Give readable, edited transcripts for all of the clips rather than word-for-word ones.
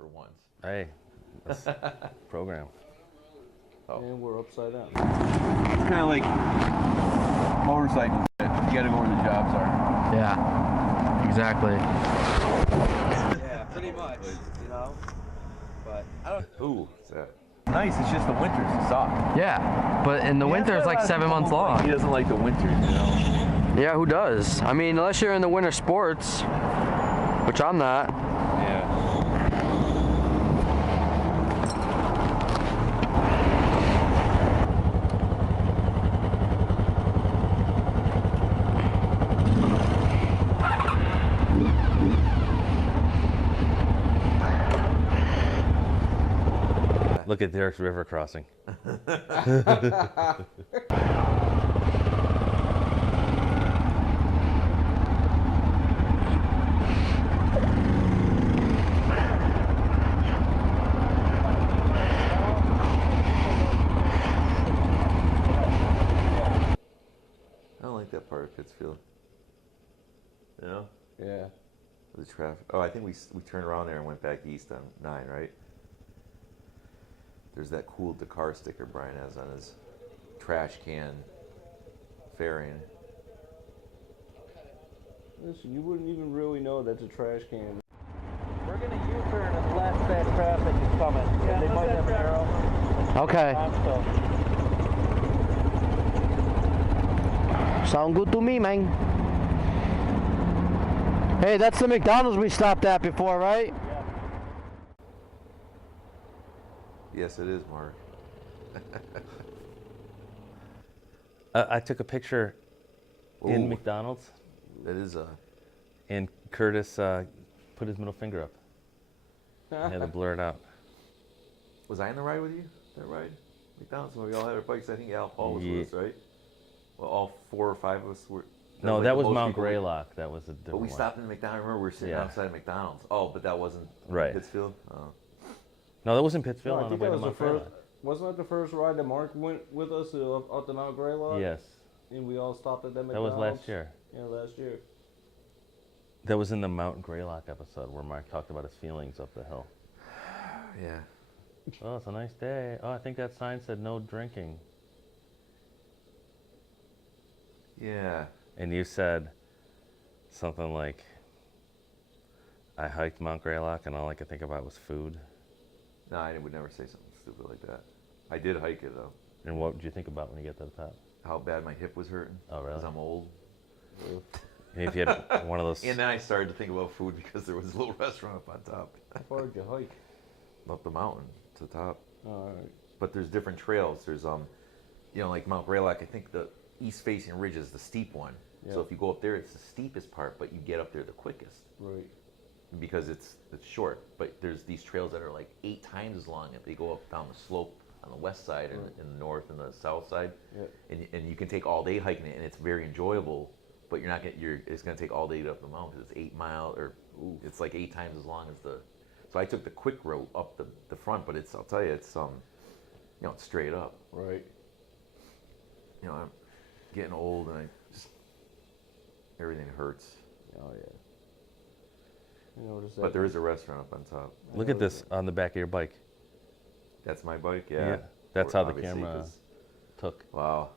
for once. Hey, that's program. Oh. And we're upside down. It's kind of like motorcycles. You gotta go where the jobs are. Yeah, exactly. Yeah, pretty much, you know? But I don't... Ooh, what's that? Nice, it's just the winters that suck. Yeah, but in the winter it's like 7 months long. He doesn't like the winters, you know? Yeah, who does? I mean, unless you're in the winter sports, which I'm not. Yeah. Look at Derek's river crossing. I don't like that part of Pittsfield. You know? Yeah. The traffic. Oh, I think we turned around there and went back east on 9, right? There's that cool Dakar sticker Brian has on his trash can fairing. Listen, you wouldn't even really know that's a trash can. We're going to U-turn unless that traffic is coming. Yeah, they might have an arrow. Okay. Sound good to me, man. Hey, that's the McDonald's we stopped at before, right? Yeah. Yes, it is, Mark. I took a picture in Ooh. McDonald's. That is And Curtis put his middle finger up. I had to blur it out. Was I in the ride with you? That ride? McDonald's when we all had our bikes. I think Al Paul was with us, right? Well, all 4 or 5 of us were. No, like that the was most Mount people- Greylock. That was a different But we one. stopped in McDonald's. I remember we were sitting Yeah. outside of McDonald's. Oh, but that wasn't Right. Pittsfield? Oh. No, that was in Pittsfield No, I on the think way that to was Mount the Greylock. first. Wasn't that the first ride that Mark went with us up to Mount Greylock? Yes, And we all stopped at that that was McDonald's? last year. Yeah, last year. That was in the Mount Greylock episode where Mark talked about his feelings up the hill. Yeah. Oh, it's a nice day. Oh, I think that sign said no drinking. Yeah. And you said something like, I hiked Mount Greylock and all I could think about was food. No, I would never say something stupid like that. I did hike it, though. And what did you think about when you get to the top? How bad my hip was hurting. Oh, really? Because I'm old. And if you had one of those... And then I started to think about food because there was a little restaurant up on top. How far did you hike? Up the mountain to the top. All right. But there's different trails. There's, you know, like Mount Greylock, I think the east-facing ridge is the steep one. Yeah. So if you go up there, it's the steepest part, but you get up there the quickest. Right. Because it's short. But there's these trails that are like 8 times as long if they go up down the slope on the west side and in the north and the south side. Yeah. And you can take all day hiking it, and it's very enjoyable. But you're not it's going to take all day to get up the mountain because it's 8 miles, or it's like 8 times as long as the. So I took the quick route up the front, but I'll tell you, it's you know, it's straight up. Right. You know, I'm getting old, and everything hurts. Oh yeah. You notice that. But there is a restaurant up on top. Look at this on the back of your bike. That's my bike, yeah. That's how the Obviously, camera 'cause- took. Wow.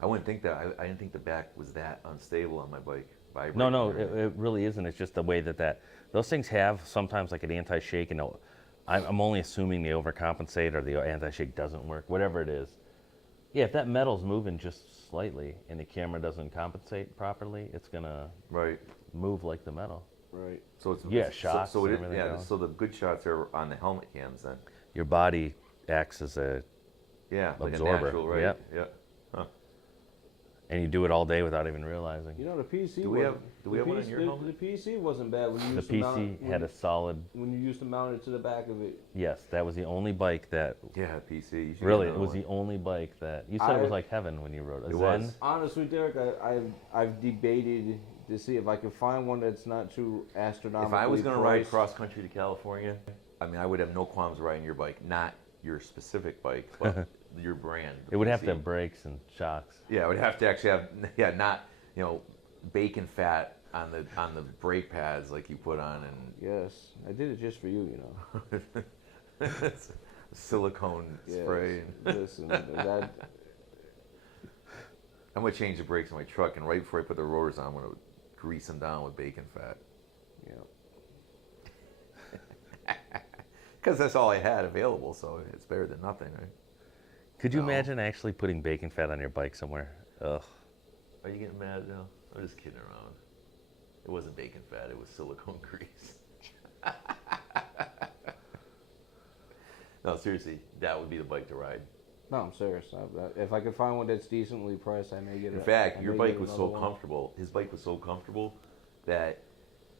I wouldn't think that. I didn't think the back was that unstable on my bike. No, it really isn't. It's just the way that those things have sometimes like an anti-shake, and I'm only assuming they overcompensate or the anti-shake doesn't work, whatever it is. Yeah, if that metal's moving just slightly and the camera doesn't compensate properly, it's gonna move like the metal. Right. So it's shocks So and everything yeah. else. So the good shots are on the helmet cams then. Your body acts as a Like absorber. a natural, right? Yep. Yeah. Huh. and you do it all day without even realizing. You know, the PC. Do we have one in your helmet? The PC wasn't bad when you The used to mount PC had a solid. when you used to mount it to the back of it. Yes, that was the only bike that. Yeah, PC. You should Really, get it was another the only bike that you said it was like heaven when you rode it. It was. Honestly, Derek, I've debated to see if I could find one that's not too astronomical. If I was going to ride cross country to California, I mean, I would have no qualms riding your bike, not your specific bike, but your brand. It would have PC. to have brakes and shocks. Yeah, it would have to actually have, not, bacon fat on the brake pads like you put on and Yes, I did it just for you, you know. silicone Yes, spray. listen, that I'm gonna change the brakes on my truck, and right before I put the rotors on, I'm gonna grease them down with bacon fat. yeah. Because that's all I had available, so it's better than nothing, right? Could you No. imagine actually putting bacon fat on your bike somewhere? Ugh. Are you getting mad now? I'm just kidding around. It wasn't bacon fat, it was silicone grease. No, seriously, that would be the bike to ride. No, I'm serious. If I could find one that's decently priced, I may get it. In fact, I your may bike get was so another one. comfortable, his bike was so comfortable that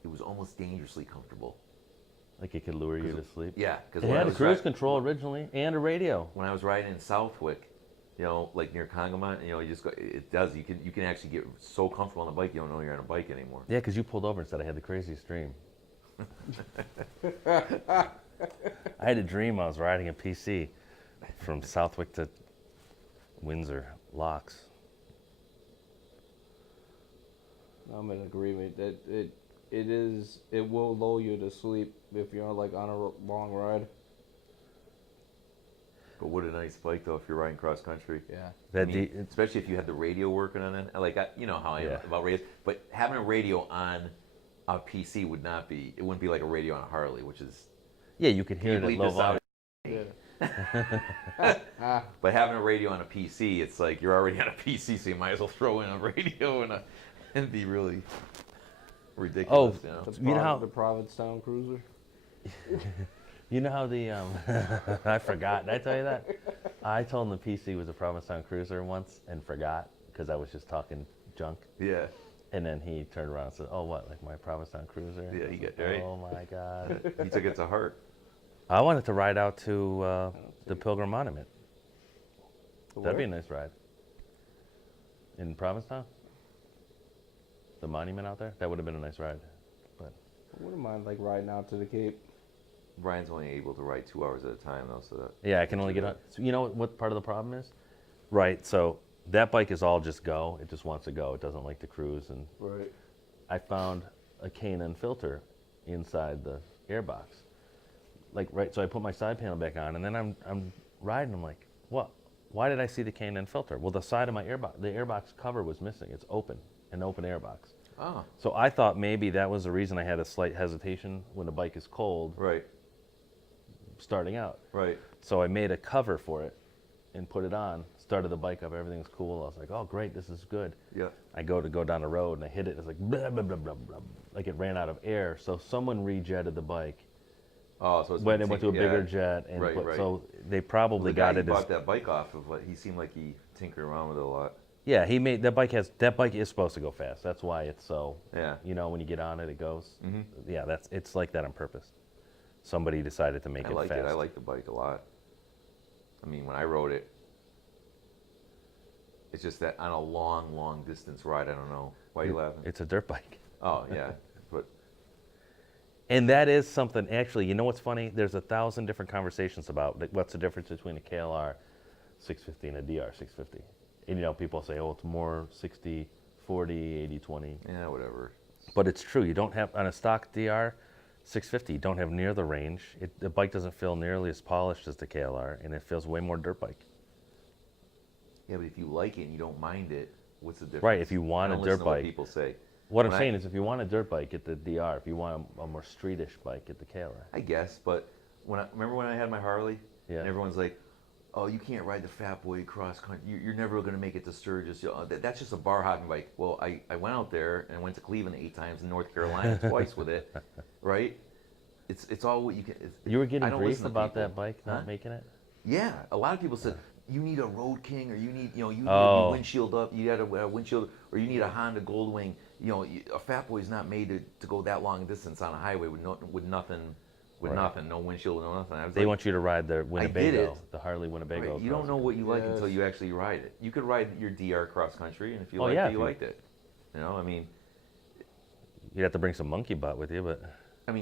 it was almost dangerously comfortable. Like it could lure you to sleep. Yeah, It because had a cruise control originally and a radio. when I was riding in Southwick, you know, like near Congamon, you know, you just go, it does. You can actually get so comfortable on the bike, you don't know you're on a bike anymore. Yeah, because you pulled over and said I had the craziest dream. I had a dream I was riding a PC from Southwick to Windsor Locks. I'm in agreement that it will lull you to sleep if you're like on a long ride. But what a nice bike though if you're riding cross country. Yeah. That I mean, especially if you had the radio working on it. Like you know how I am Yeah. about radios, but having a radio on a PC would not be. It wouldn't be like a radio on a Harley, which is. yeah, you could hear it Can at you low bleep this out? Yeah. But having a radio on a PC, it's like you're already on a PC, so you might as well throw in a radio and be really ridiculous. You know? You know how- The Provincetown Cruiser. You know how the I forgot. Did I tell you that? I told him the PC was a Provincetown Cruiser once and forgot because I was just talking junk. Yeah. And then he turned around and said, "Oh, what? Like my Provincetown Cruiser?" Yeah, I you was get right. Oh my God! He took it to heart. I wanted to ride out to the Pilgrim Monument. The That'd be a where? nice ride. In Provincetown, the monument out there. That would have been a nice ride. But I wouldn't mind like riding out to the Cape. Brian's only able to ride 2 hours at a time though, so that. yeah, I can only get on. So you know what part of the problem is? Right. So that bike is all just go. It just wants to go. It doesn't like to cruise. And Right. I found a K&N filter inside the airbox. Like right. So I put my side panel back on, and then I'm riding. I'm like, what? Why did I see the K&N filter? Well, the side of my airbox, the airbox cover was missing. It's open, an open airbox. Oh. So I thought maybe that was the reason I had a slight hesitation when the bike is cold Right. starting out. Right. So I made a cover for it and put it on, started the bike up, everything was cool. I was like, oh great, this is good. Yeah. I go down the road and I hit it, it's like blah, blah, blah, blah, blah, like it ran out of air. So someone rejetted the bike Oh, so it's when been it went to a tinkered- bigger yeah. jet. And Right, right. So they Well, probably the guy got he it bought as, that bike off of, he seemed like he tinkered around with it a lot. yeah, he made, that bike is supposed to go fast. That's why it's so, Yeah. you know, when you get on it, it goes. Mhm. Yeah, it's like that on purpose. Somebody decided to make I it like fast. it. I like the bike a lot. I mean, when I rode it, it's just that on a long, long distance ride, I don't know. Why are you laughing? It's a dirt bike. Oh, yeah. But And that is something, actually, you know what's funny? There's 1,000 different conversations about like, what's the difference between a KLR 650 and a DR 650. And, you know, people say, oh, it's more 60, 40, 80, 20. yeah, whatever. But it's true. You don't have, on a stock DR 650, you don't have near the range. The bike doesn't feel nearly as polished as the KLR, and it feels way more dirt bike. Yeah, but if you like it and you don't mind it, what's the difference? Right, if you want I a don't dirt listen to what bike. people say. What I'm When I- saying is if you want a dirt bike, get the DR. If you want a more streetish bike, get the KLR. I guess, but remember when I had my Harley? Yeah. And everyone's like, oh, you can't ride the Fat Boy cross country. You're never going to make it to Sturgis. You know, that's just a bar hopping bike. Well, I went out there and went to Cleveland 8 times and North Carolina twice with it, right? It's all what you can. You were I getting don't grief listen to about people. that bike not Huh? making it? Yeah, a lot of people said you need a Road King, or you need you need Oh. a windshield up. You got a windshield, or you need a Honda Goldwing. You know, a Fat Boy's not made to go that long distance on a highway with nothing, Right. nothing, no windshield, no nothing. I was They like, want you to ride the Winnebago, it. the Harley Winnebago. right, you don't cross know what you like Yes. until you actually ride it. You could ride your DR cross country, and if you Oh, liked yeah, it, if you you- liked it. You know, I mean, You'd have to bring some monkey butt with you, but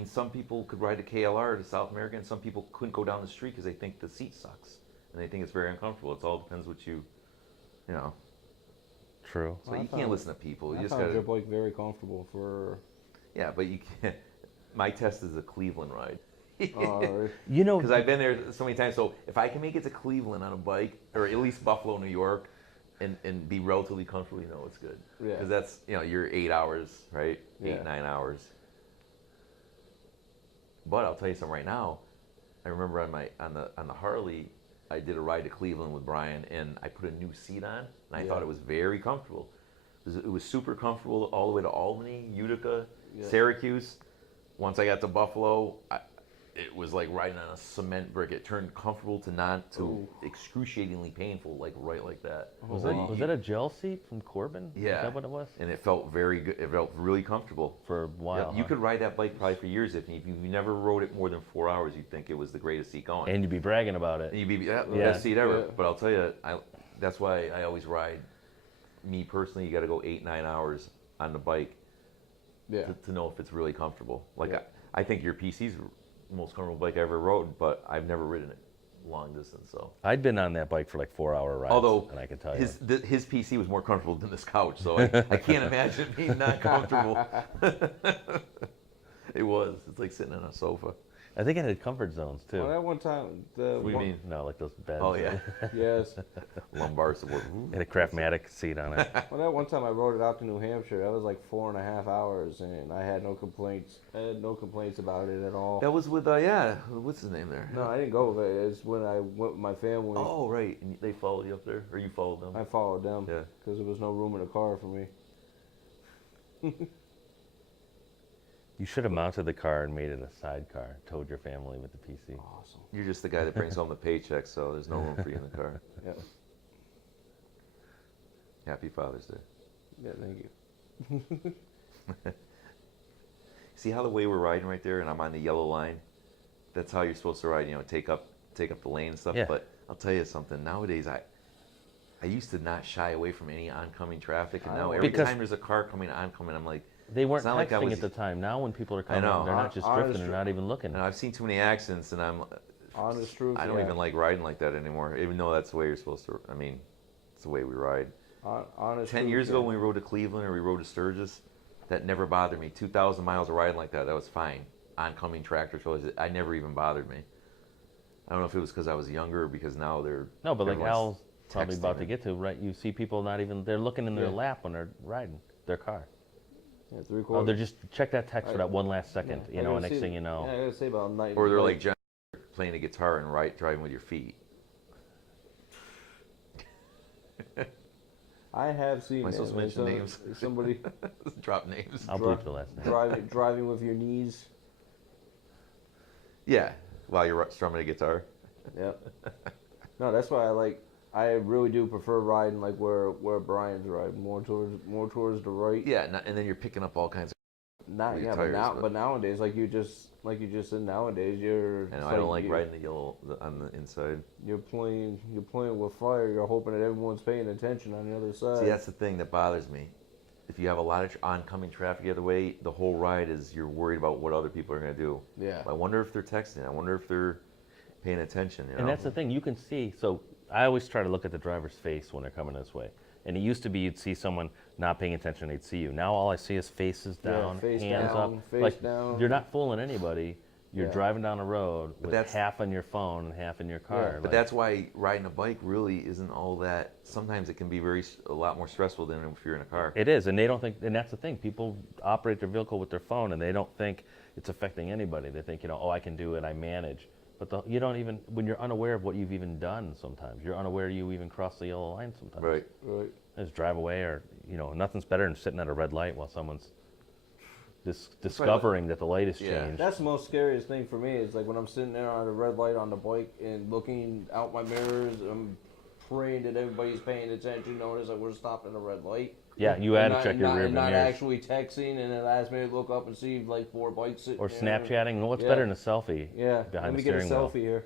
some people could ride a KLR to South America, and some people couldn't go down the street because they think the seat sucks and they think it's very uncomfortable. It all depends what you know. True. So you can't listen to people. You I just found gotta. your bike very comfortable for. Yeah, but you can't. My test is a Cleveland ride. You know, Because I've been there so many times. So if I can make it to Cleveland on a bike, or at least Buffalo, New York, and be relatively comfortable, you know it's good. Yeah. Because that's, you're 8 hours, right? Yeah. 8, 9 hours. But I'll tell you something right now. I remember on the Harley, I did a ride to Cleveland with Brian, and I put a new seat on, and I thought it was very comfortable. It was super comfortable all the way to Albany, Utica, Syracuse. Once I got to Buffalo, it was like riding on a cement brick. It turned comfortable to excruciatingly painful, like like that. was that a gel seat from Corbin? Yeah. Is that what it was? And it felt very good. It felt really comfortable. For a while. You could ride that bike probably for years if you never rode it more than 4 hours. You'd think it was the greatest seat going. And you'd be bragging about it. And you'd be the Yeah. best seat ever. Yeah. But I'll tell you, that's why I always ride. Me personally, you got to go 8, 9 hours on the bike to know if it's really comfortable. Like I think your PC's the most comfortable bike I ever rode, but I've never ridden it long distance. So I'd been on that bike for like 4-hour rides. although and I can tell you. his PC was more comfortable than this couch, so I can't imagine it being not comfortable. It was. It's like sitting on a sofa. I think it had comfort zones too. Well, that one time, What do you mean? No, like those beds. Oh yeah, yes. lumbar support. Ooh. It had a Craftmatic seat on it. Well, that one time I rode it out to New Hampshire. That was like 4.5 hours, and I had no complaints. I had no complaints about it at all. That was with what's his name there? No, I didn't go with it. It's when I went with my family. Oh right, and they followed you up there, or you followed them? I followed them Yeah. because there was no room in the car for me. You should have mounted the car and made it a sidecar. Towed your family with the PC. Awesome. You're just the guy that brings home the paycheck, so there's no room for you in the car. Yep. Happy Father's Day. Yeah, thank you. See how the way we're riding right there, and I'm on the yellow line? That's how you're supposed to ride. Take up the lane and stuff. Yeah. But I'll tell you something. Nowadays, I used to not shy away from any oncoming traffic, and now every Because- time there's a car oncoming, I'm like, They weren't It's not like I texting was- at the time. Now when people are coming, know. they're not just Honest drifting. They're not even looking. and I've seen too many accidents, and Honest truth. I don't even like riding like that anymore. Even though that's the way you're supposed to. I mean, it's the way we ride. Honest 10 truth, years ago yeah. when we rode to Cleveland or we rode to Sturgis, that never bothered me. 2,000 miles of riding like that was fine. Oncoming tractor trailers, I never even bothered me. I don't know if it was because I was younger or because now they're... No, but like everyone's Al's probably texting about to and- get to, right? You see people not even, they're looking in their lap when they're riding their car. Yeah, Oh, they're just, check that text for that one last second, Yeah, I and gotta next say- thing you know. Yeah, I gotta say about 90. Or they're like John playing a guitar and driving with your feet. I have seen Am I that, supposed to man. mention names? Somebody Drop names. I'll bleep the last name. driving with your knees. Yeah, while you're strumming a guitar. Yep. No, that's why I really do prefer riding like where Brian's riding, more towards the right. Yeah, and then you're picking up all kinds of... Not With yeah, tires, but nowadays, like you just said, nowadays you're. And it's I don't like you- riding the yellow on the inside. You're playing with fire. You're hoping that everyone's paying attention on the other side. See, that's the thing that bothers me. If you have a lot of oncoming traffic the other way, the whole ride is you're worried about what other people are going to do. Yeah. I wonder if they're texting. I wonder if they're paying attention. You know? And that's the thing, you can see, so I always try to look at the driver's face when they're coming this way. And it used to be you'd see someone not paying attention, they'd see you. Now all I see is faces down, face hands down, up. face like, down. You're not fooling anybody. You're Yeah. driving down a road with that's- half on your phone and half in your car. But that's why riding a bike really isn't all that. Sometimes it can be a lot more stressful than if you're in a car. It is, and they don't think, and that's the thing. People operate their vehicle with their phone, and they don't think it's affecting anybody. They think, oh, I can do it, I manage. But you don't even, when you're unaware of what you've even done sometimes, you're unaware you even cross the yellow line sometimes. Right. Right. Just drive away, or, nothing's better than sitting at a red light while someone's discovering that the light has Yeah. changed. That's the most scariest thing for me is like when I'm sitting there on a red light on the bike and looking out my mirrors, I'm praying that everybody's paying attention, notice that we're stopping at a red light. Yeah, you had And to not- check your not- rear and view not mirrors. actually texting, and then last minute look up and see like 4 bikes sitting Or there. Snapchatting. And what's Yeah. better than a selfie Yeah, behind let the me get a steering wheel? selfie here.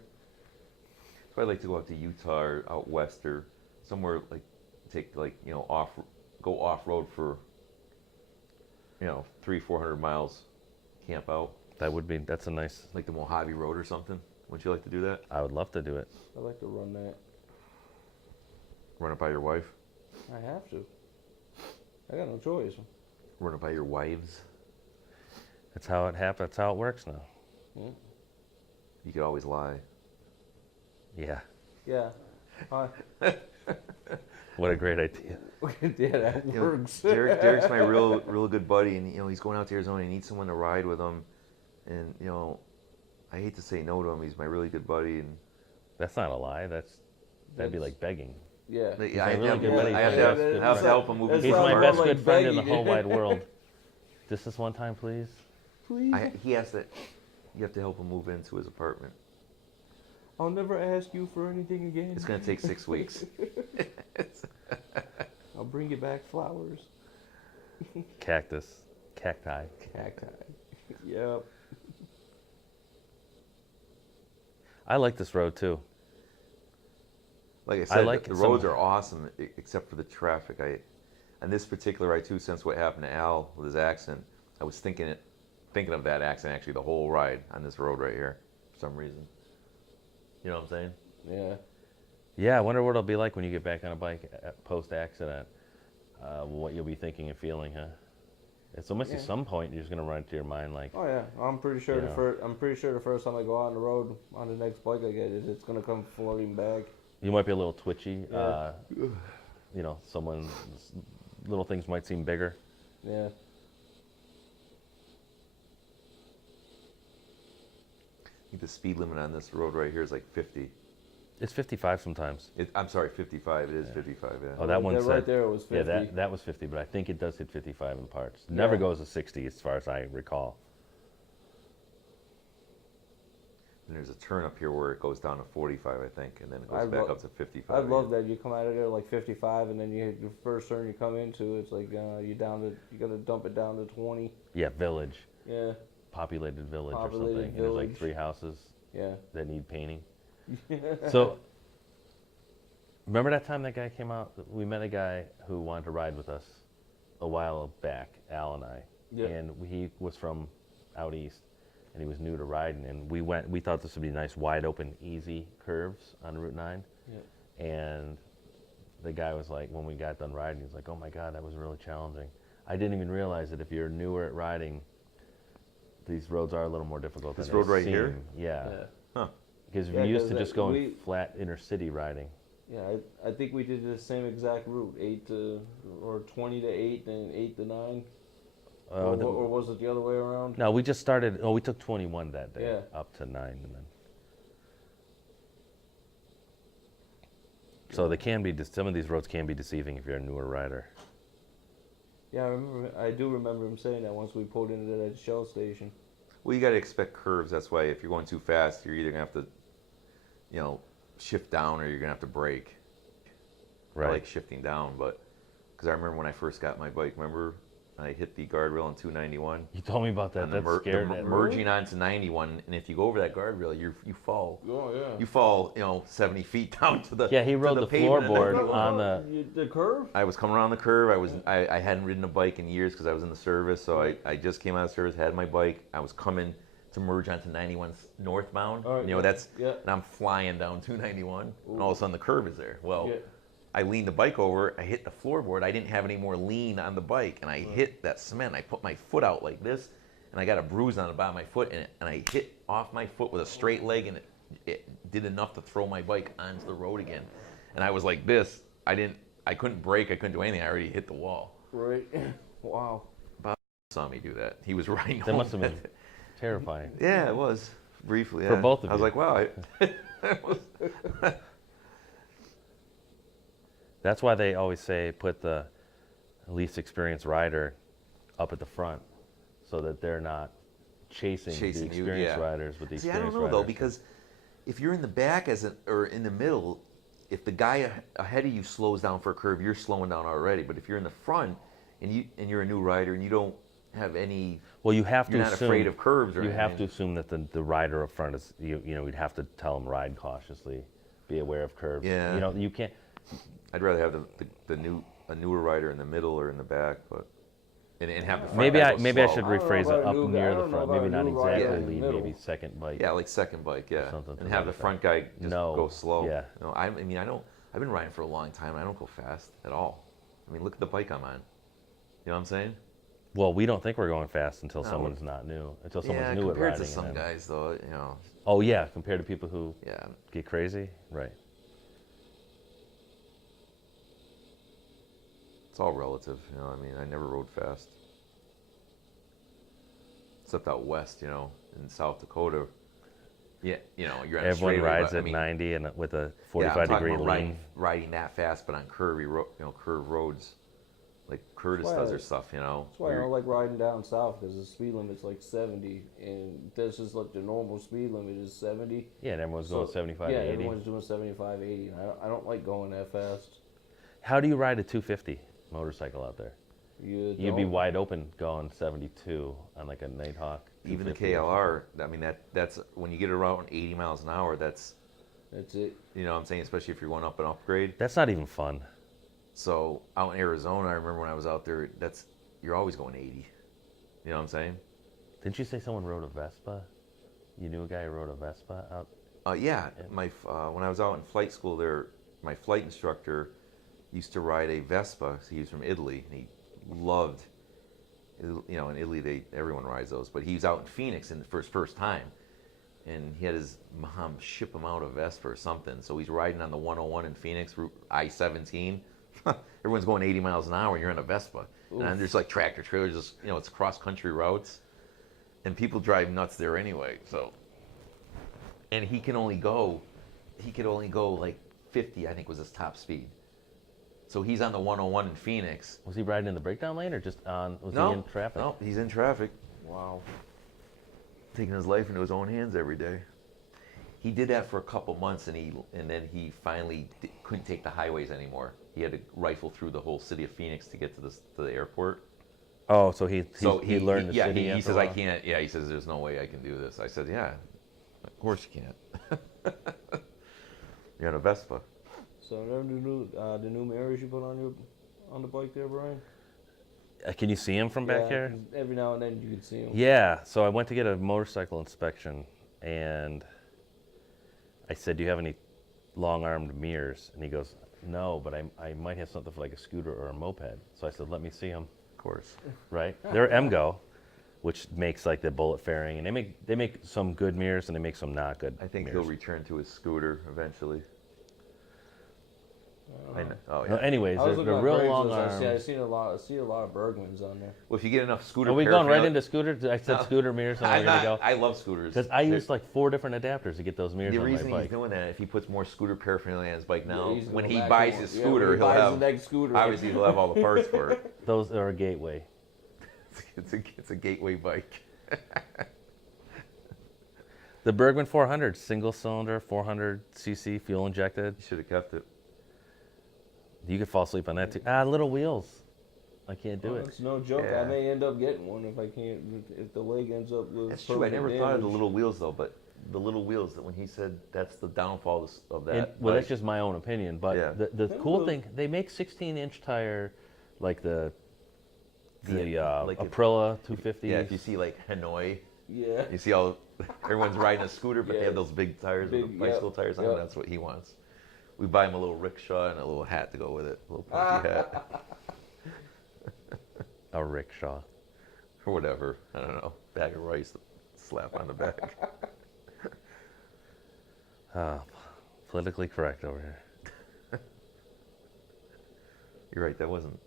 So I'd like to go out to Utah or out west or somewhere go off road for 300-400 miles, camp out That's a nice, like the Mojave Road or something. Wouldn't you like to do that? I would love to do it. I like to run that. Run it by your wife. I have to. I got no choice. Run it by your wives. That's how it happens. That's how it works now. Yeah. You could always lie. Yeah. Yeah. Hi. What a great idea. Yeah, that You know, works. Derek's my real good buddy, and he's going out to Arizona. He needs someone to ride with him, and I hate to say no to him. He's my really good buddy, and That's not a lie. That'd be like begging. Yeah. I really have, good buddy. I have Yeah, to have to help him move. That's He's his my not car. best like good friend in the begging. whole wide world. Just this one time, please. Please. He has to. You have to help him move into his apartment. I'll never ask you for anything again. It's gonna take 6 weeks. I'll bring you back flowers. Cacti. Cacti. Yep. I like this road too. Like I said, like the some- roads are awesome except for the traffic. And this particular ride too, since what happened to Al with his accident, I was thinking of that accident actually the whole ride on this road right here for some reason. You know what I'm saying? Yeah. Yeah, I wonder what it'll be like when you get back on a bike post-accident. What you'll be thinking and feeling, huh? It's almost at some point you're just gonna run into your mind like, Oh yeah. I'm pretty sure the first time I go out on the road on the next bike I get it, it's gonna come floating back. you might be a little twitchy. Yeah. Someone's little things might seem bigger. Yeah. I think the speed limit on this road right here is like 50. It's 55 sometimes. I'm sorry, 55. It is 55. Yeah. Oh, that one Right said. there was 50. Yeah, that was 50, but I think it does hit 55 in parts. Never Yeah. goes to 60 as far as I recall. And there's a turn up here where it goes down to 45, I think, and then it goes I back lo- up to 55. I love that you come out of there like 55, and then you hit your first turn you come into. It's like you gotta dump it down to 20. Yeah, village, Yeah, populated village or Populated something. And there's like village. 3 houses yeah. that need painting. So, remember that time that guy came out? We met a guy who wanted to ride with us a while back, Al and I. Yeah. And he was from out east, and he was new to riding. And we thought this would be nice, wide open, easy curves on Route 9. Yeah. And the guy was like, when we got done riding, he was like, oh my God, that was really challenging. I didn't even realize that if you're newer at riding, these roads are a little more difficult This than road they right seem. here? Yeah. Yeah. Huh. Because Yeah, we used 'cause to just that- go we- in flat inner city riding. Yeah, I think we did the same exact route, 20 to 8, and 8 to 9. Or was it the other way around? No, we just started. Oh, we took 21 that day, Yeah. up to 9, and then. So they can be. Some of these roads can be deceiving if you're a newer rider. Yeah, I do remember him saying that once we pulled into that Shell station. Well, you got to expect curves. That's why if you're going too fast, you're either going to have to, shift down or you're going to have to brake. Right. I like shifting down, but because I remember when I first got my bike, remember I hit the guardrail on 291. You told me about that. And the That's scary. merging onto 91, and if you go over that guardrail, you fall. Oh yeah. You fall, 70 feet down to the. Yeah, he to rode the pavement and then- floorboard on the. curve. I was coming around the curve. I hadn't ridden a bike in years because I was in the service, so I just came out of service, had my bike. I was coming to merge onto 91 northbound. All right, yeah, That's yeah. and I'm flying down 291, and all of a sudden the curve is there. Well, Yeah. I leaned the bike over. I hit the floorboard. I didn't have any more lean on the bike, and I hit that cement. I put my foot out like this, and I got a bruise on the bottom of my foot, and I hit off my foot with a straight leg, and it did enough to throw my bike onto the road again. And I was like this. I couldn't brake. I couldn't do anything. I already hit the wall. Right. Wow. Saw me do that. He was riding That home. must have been terrifying. Yeah, it was briefly. For Yeah. both of I was you. like, wow. I was, That's why they always say put the least experienced rider up at the front, so that they're not chasing the Chasing you, experienced yeah. riders with the See, I experienced don't know riders. though, because if you're in the back or in the middle, if the guy ahead of you slows down for a curve, you're slowing down already. But if you're in the front and you're a new rider and you don't have any, Well, you have you're to not assume, afraid of curves or you have to anything. assume that the rider up front is you'd have to tell them ride cautiously, be aware of curves. Yeah. You can't. I'd rather have a newer rider in the middle or in the back, but and have the front Maybe guy I go should slow. I don't know rephrase it about a up new guy. near I the don't know front. about Maybe a not new rider exactly in the lead. middle. Maybe second bike. Yeah, like second bike, yeah, Something to and that have the effect. front guy just No, go slow. yeah. No, I've been riding for a long time. And I don't go fast at all. I mean, look at the bike I'm on. You know what I'm saying? Well, we don't think we're going fast until No, someone's not new, until someone's Yeah, new at compared riding. to some and then- guys, though, you know, Oh yeah, compared to people who yeah. get crazy, right? It's all relative, you know. I mean, I never rode fast, except out west, you know, in South Dakota. Yeah, you know, you're on a Everyone straightaway, rides but, I at mean, 90 and with a yeah, 45 I'm talking degree about lean. riding that fast, but on curvy, curved roads, like Curtis Why- does their stuff, you know. That's why I don't like riding down south, because the speed limit's like 70, and that's just like the normal speed limit is 70. Yeah, and everyone's going So, 75, yeah, 80. everyone's doing 75, 80, and I don't like going that fast. How do you ride a 250 motorcycle out there? You'd be don't- wide open going 72 on like a Nighthawk. Even the 250 or KLR, I mean, that's when you get around 80 miles an hour, that's, That's it. you know what I'm saying, especially if you're going up an upgrade. something. That's not even fun. So out in Arizona, I remember when I was out there, you're always going 80. You know what I'm saying? Didn't you say someone rode a Vespa? You knew a guy who rode a Vespa out? Yeah, when I was out in flight school there, my flight instructor used to ride a Vespa. He was from Italy, and he loved, you know, in Italy everyone rides those. But he was out in Phoenix for his first time, and he had his mom ship him out a Vespa or something. So he's riding on the 101 in Phoenix, Route I-17. Everyone's going 80 miles an hour, and you're in a Vespa. Oof. And there's like tractor trailers, just, you know, it's cross country routes, and people drive nuts there anyway. So, and he could only go like 50, I think was his top speed. So he's on the 101 in Phoenix. Was he riding in the breakdown lane or just was he in traffic? No, he's in traffic, Wow. taking his life into his own hands every day. He did that for a couple months, and then he finally couldn't take the highways anymore. He had to rifle through the whole city of Phoenix to get to the airport. Oh, so he So learned the yeah, city he after says a I while? can't. Yeah, he says there's no way I can do this. I said, yeah, of course you can't. You're on a Vespa. So remember the new mirrors you put on the bike there, Brian? Can you see him from back Yeah, here? 'cause every now and then you can see them. Yeah, so I went to get a motorcycle inspection, and I said, do you have any long-armed mirrors? And he goes, no, but I might have something for like a scooter or a moped. So I said, let me see them, Of course. right? They're MGO, which makes like the bullet fairing, and they make some good mirrors, and they make some not good I think mirrors. he'll return to his scooter eventually. I know. Oh yeah. No, anyways, I was the looking at real Craigslist, long I arm. see a lot of Bergmans on there. Well, if you get enough scooter. Are we going right paraphernalia- into scooters? I said No. scooter mirrors, and we're going to go. I love scooters. Because I used like 4 different adapters to get those mirrors The on my reason he's bike. doing that, if he puts more scooter paraphernalia on his bike now, he's when going he back buys to his one. scooter, when he he'll buys have the next scooter. obviously he'll have all the parts for it. Those are a gateway. It's a gateway bike. The Bergman 400, single cylinder, 400cc, fuel injected. You should have kept it. You could fall asleep on that too. Little wheels. I can't do it. It's no joke. Yeah. I may end up getting one if I can't. If the leg ends up with. That's true. I never thought of the little wheels though, but the little wheels, that when he said that's the downfall of that. Well, that's bike. just my own opinion. But Yeah. the cool thing, they make 16-inch tire, like the Like if- Aprilia 250s. Yeah, if you see like Hanoi, Yeah. you see all everyone's riding a scooter, but they Yeah. have those big tires with the Big, bicycle yep, tires on. yep. That's what he wants. We buy him a little rickshaw and a little hat to go with it, a little pointy hat A rickshaw. or whatever. I don't know, bag of rice, slap on the back. Politically correct over here. You're right. That wasn't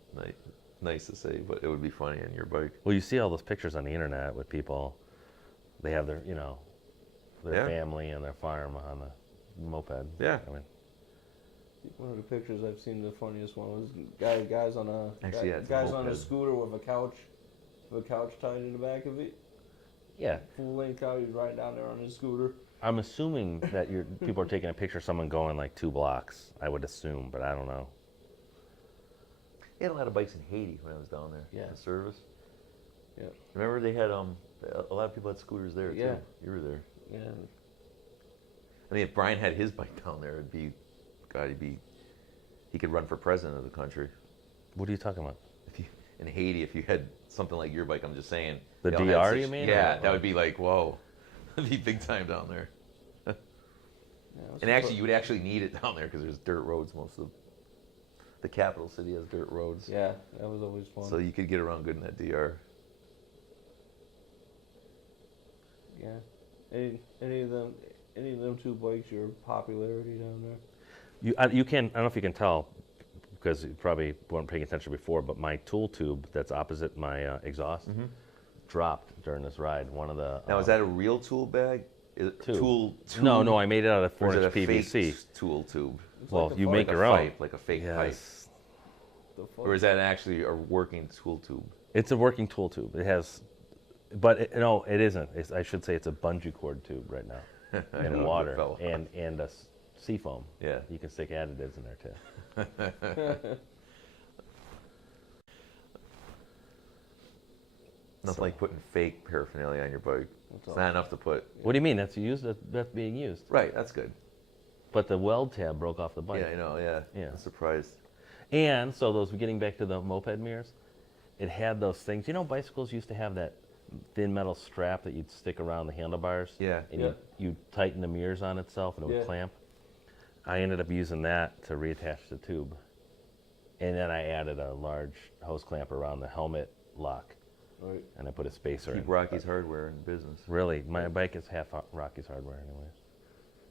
nice to say, but it would be funny on your bike. Well, you see all those pictures on the internet with people. They have their, their Yeah. family and their farm on the moped. Yeah. I mean, One of the pictures I've seen, the funniest one was guys on a Actually, yeah, it's a guys on a moped. scooter with a couch tied to the back of it. yeah. Full length couch. He's riding down there on his scooter. I'm assuming that people are taking a picture of someone going like 2 blocks. I would assume, but I don't know. They had a lot of bikes in Haiti when I was down there. Yeah. In service. Yeah. Remember they had a lot of people had scooters there Yeah. too. You were there. Yeah. I mean, if Brian had his bike down there, he could run for president of the country. What are you talking about? In Haiti, if you had something like your bike, I'm just saying. The they all had DR, such- you mean, Yeah, or- that would be like, whoa. That'd be big time down there. Yeah, And actually, you would actually need it down there because there's dirt roads most of The capital city has dirt roads. Yeah, that was always fun. So you could get around good in that DR. Yeah. Any of them two bikes, your popularity down there? You can, I don't know if you can tell, because you probably weren't paying attention before, but my tool tube that's opposite my exhaust dropped during this ride. One of the Now, is that a real tool bag? Is it tube. tool tube? No, I made it out of Or is 4-inch it a PVC. fake tool tube? Well, you like make Like a your own. pipe, like a fake pipe. Yes. The fuck? Or is that actually a working tool tube? It's a working tool tube. It has, but no, it isn't. I should say it's a bungee cord tube right now, I know, and good water, fellow. and a sea foam. Yeah. You can stick additives in there too. Nothing like putting fake paraphernalia on your bike. It's all. not enough to put. What do you mean? That's used. That's being used. Right, that's good. But the weld tab broke off the bike. Yeah, I know, yeah. Yeah. I'm surprised. And so those, getting back to the moped mirrors, it had those things. You know, bicycles used to have that thin metal strap that you'd stick around the handlebars. Yeah. And Yeah. you'd tighten the mirrors on itself, and it would Yeah. clamp. I ended up using that to reattach the tube, and then I added a large hose clamp around the helmet lock, Right. and I put a spacer Keep in. Rocky's Hardware in business. Really, my bike is half Rocky's hardware, anyways.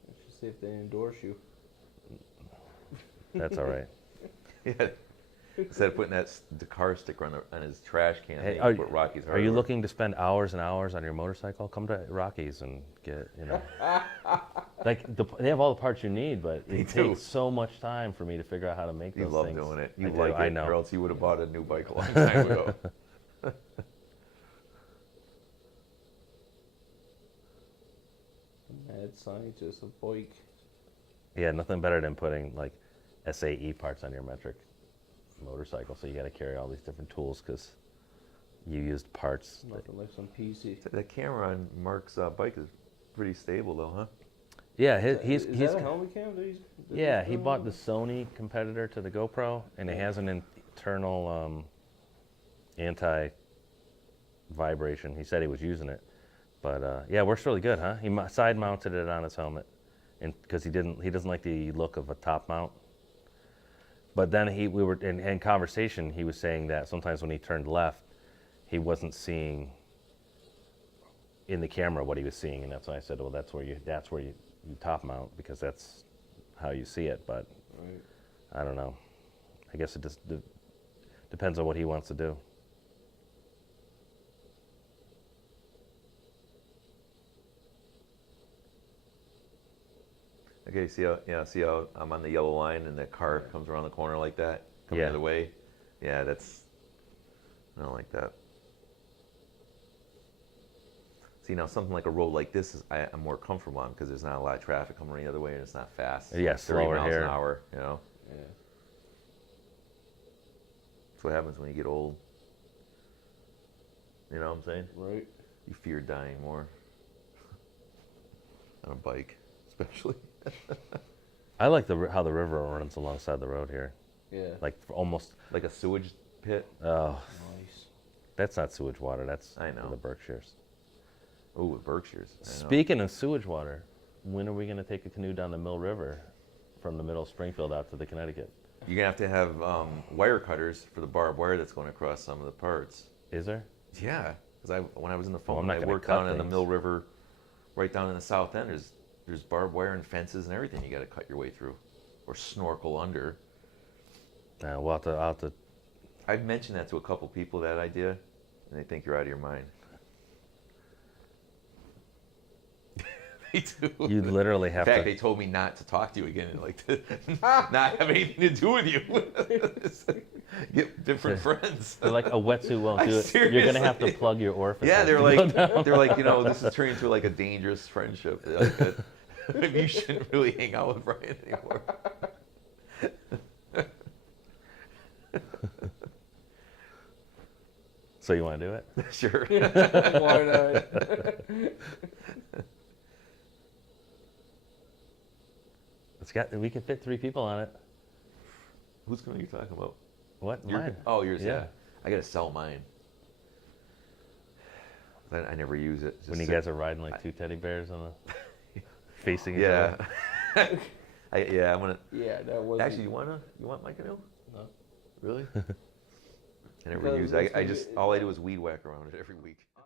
Let's just see if they endorse you. That's all right. Yeah. Instead of putting the car sticker on his trash can, Hey, they put Rocky's Hardware. Are you looking to spend hours and hours on your motorcycle? Come to Rocky's and get, like they have all the parts you need, but They it do. takes so much time for me to figure out how to make You those love things. doing it. You I do, like it, I know. or else you would have bought a new bike a long time ago. Mad scientist, a bike. Yeah, nothing better than putting like SAE parts on your metric motorcycle. So you got to carry all these different tools because you used parts. Nothing like some PC. That camera on Mark's bike is pretty stable, though, huh? Yeah, Is that a helmet cam? yeah. He bought the Sony competitor to the GoPro, and it has an internal anti-vibration. He said he was using it, but yeah, works really good, huh? He side mounted it on his helmet, and because he doesn't like the look of a top mount. But then we were in conversation. He was saying that sometimes when he turned left, he wasn't seeing in the camera what he was seeing, and that's why I said, well, that's where you top mount, because that's how you see it. But Right. I don't know. I guess it just depends on what he wants to do. Okay, see how I'm on the yellow line and the car comes around the corner like that, coming Yeah. the other way? Yeah, I don't like that. See, now something like a road like this I'm more comfortable on because there's not a lot of traffic coming the other way and it's not fast. Yeah, 30 slower miles here. an hour, you know? Yeah. That's what happens when you get old. You know what I'm saying? Right. You fear dying more. On a bike, especially. I like how the river runs alongside the road here, Yeah. like almost. Like a sewage pit. Oh, Nice. that's not sewage water. That's I know. for the Berkshires. Ooh, Berkshires. I know. Speaking of sewage water, when are we going to take a canoe down the Mill River from the middle of Springfield out to the Connecticut? You're going to have wire cutters for the barbed wire that's going across some of the parts. Is there? Yeah, because when I was in the Well, I'm phone, not I gonna worked cut down in the things. Mill River, right down in the south end. There's barbed wire and fences and everything you got to cut your way through, or snorkel under. We'll have to. I'll have to. I've mentioned that to a couple people, that idea, and they think you're out of your mind. They do. You literally In have fact, to. they told me not to talk to you again, and like to not have anything to do with you. Get different friends. They're like a wetsuit won't do it. You're gonna have to Seriously. plug your orifice. Yeah, as they're you go like, down. this is turning into like a dangerous friendship. Like maybe you shouldn't really hang out with Brian anymore. So you want to do it? Sure. Why not? We can fit 3 people on it. Whose canoe are you talking about? What? Your Mine. Oh, yours. Yeah. Yeah. I gotta sell mine. I never use it. Just When you sit- guys are riding like 2 teddy bears on a facing each Yeah. other. I'm gonna. Yeah, that was. Actually, you want my canoe? No. Really? I never Because use. it's I gonna just be- all I do is weed whack around it every week.